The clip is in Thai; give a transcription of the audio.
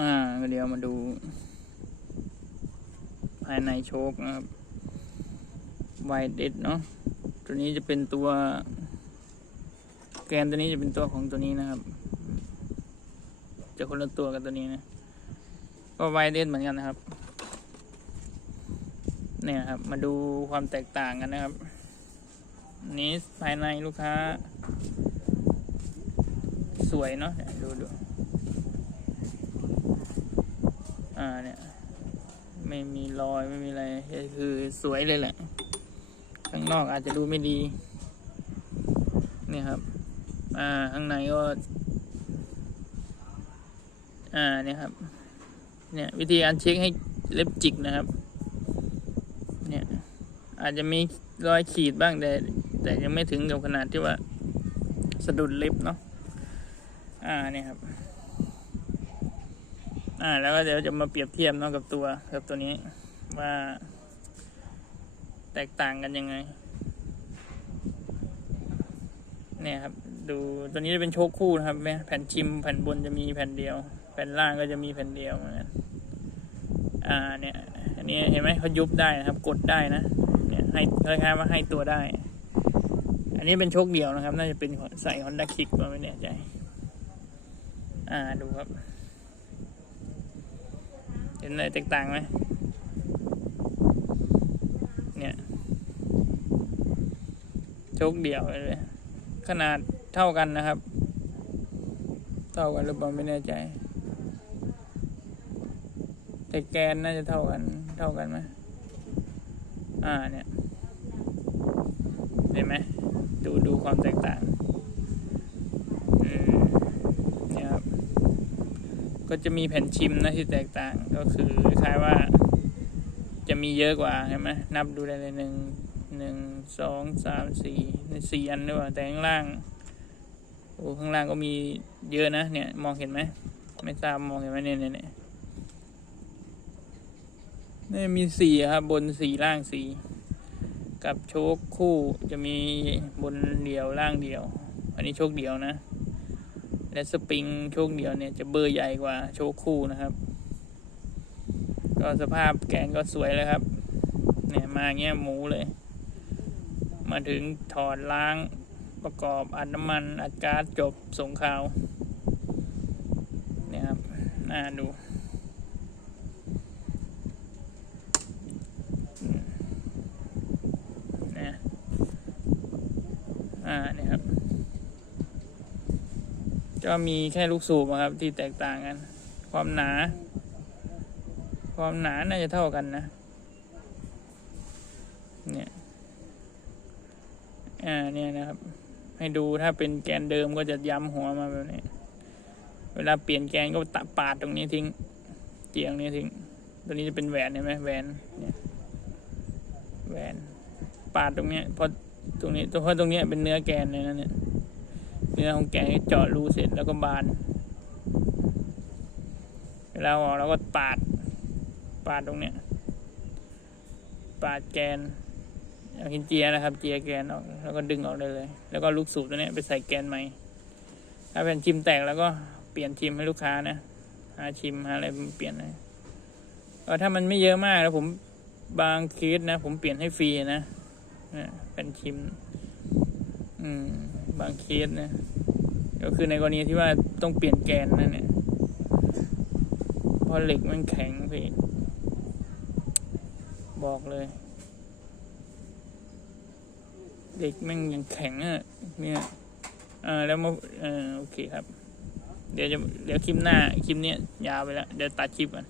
อ่าเดี๋ยวมาดู ภายในโชคนะครับไวเด็ดเนาะตัวนี้จะเป็นตัว แกนตัวนี้จะเป็นตัวของตัวนี้นะครับ จะคนละตัวกับตัวนี้นะ ก็ไวเด็ดเหมือนกันนะครับ เนี่ยครับ มาดูความแตกต่างกันนะครับ นี้ภายในลูกค้า สวยเนาะดูดู อ่าเนี่ย ไม่มีรอยไม่มีอะไรคือสวยเลยแหละ ข้างนอกอาจจะดูไม่ดี นี่ครับ อ่า ข้างในก็ อ่าเนี่ยครับ เนี่ย วิธีการเช็คให้เล็บจิกนะครับ เนี่ย อาจจะมีรอยขีดบ้างแต่แต่ยังไม่ถึงกับขนาดที่ว่าสะดุดเล็บเนาะ อ่าเนี่ยครับ อ่า แล้วก็เดี๋ยวจะมาเปรียบเทียบเนาะกับตัวกับตัวนี้ว่า แตกต่างกันยังไง เนี่ยครับ ดูตัวนี้จะเป็นโชคคู่นะครับแม่แผ่นชิมแผ่นบนจะมีแผ่นเดียว แผ่นล่างก็จะมีแผ่นเดียวเหมือนกันอ่าเนี่ยอันนี้เห็นไหมเขายุบได้นะครับ กดได้นะเนี่ยให้คล้ายๆว่าให้ตัวได้ อันนี้เป็นโชคเดียวนะครับ น่าจะเป็นใส่ Honda Kick มาไม่แน่ใจ อ่าดูครับ ห็นอะไรแตกต่างไหมเนี่ยโชคเดียวเลยขนาดเท่ากันนะครับ เท่ากันหรือเปล่าไม่แน่ใจ แต่แกนน่าจะเท่ากัน เท่ากันไหมอ่าเนี่ยเห็นไหมดูดูความแตกต่าง อืม ก็จะมีแผ่นชิมนะที่แตกต่างก็คือคล้ายว่าจะมีเยอะกว่าใช่ไหมนับดูได้เลยหนึ่งหนึ่งสองสามสี่สี่อันด้วยว่าแต่ข้างล่างโอ้ข้างล่างก็มีเยอะนะเนี่ยมองเห็นไหมไม่ทราบมองเห็นไหมเนี่ยเนี่ยเนี่ยเนี่ยมีสี่ครับบนสี่ล่างสี่กับโชคคู่จะมีบนเดียวล่างเดียว อันนี้โชคเดียวนะ และสปริงโชคเดียวเนี่ยจะเบอร์ใหญ่กว่าโชคคู่นะครับ ก็สภาพแกนก็สวยเลยครับ เนี่ยมาเงี้ยหมูเลย มาถึงถอดล้างประกอบอัดน้ำมันอัดก๊าซจบส่งข่าวเนี่ยครับน่าดูนะอ่าเนี่ยครับ ก็มีแค่ลูกสูบครับที่แตกต่างกัน ความหนา ความหนาน่าจะเท่ากันนะ เนี่ย อ่าเนี่ยนะครับ ให้ดูถ้าเป็นแกนเดิมก็จะย้ำหัวมาแบบนี้ เวลาเปลี่ยนแกนก็ตัดปาดตรงนี้ทิ้ง เจียงนี้ทิ้ง ตัวนี้จะเป็นแหวนเห็นไหมแหวน เนี่ยแหวน ปาดตรงเนี้ยเพราะตรงนี้เพราะตรงเนี้ยเป็นเนื้อแกนเลยนะเนี่ย เนื้อของแกนเจาะรูเสร็จแล้วก็บาน เวลาออกเราก็ปาด ปาดตรงเนี้ย ปาดแกนเอาหินเจียนะครับ เจียแกนออกแล้วก็ดึงออกได้เลย แล้วก็ลูกสูบตัวเนี้ยไปใส่แกนใหม่ ถ้าเป็นชิมแตกแล้วก็เปลี่ยนชิมให้ลูกค้านะ หาชิมหาอะไรเปลี่ยนเลยก็ถ้ามันไม่เยอะมากแล้วผมบางเคสนะ ผมเปลี่ยนให้ฟรีนะเนี่ยเป็นชิม อืม บางเคสนะก็คือในกรณีที่ว่าต้องเปลี่ยนแกนนั่นเนี่ยเพราะเหล็กมันแข็งพี่บอกเลยเหล็กแม่งยังแข็งอะเนี่ยอ่าแล้วมาเออโอเคครับ เดี๋ยวจะเดี๋ยวคลิปหน้าคลิปเนี้ยยาวไปแล้วเดี๋ยวตัดคลิปก่อน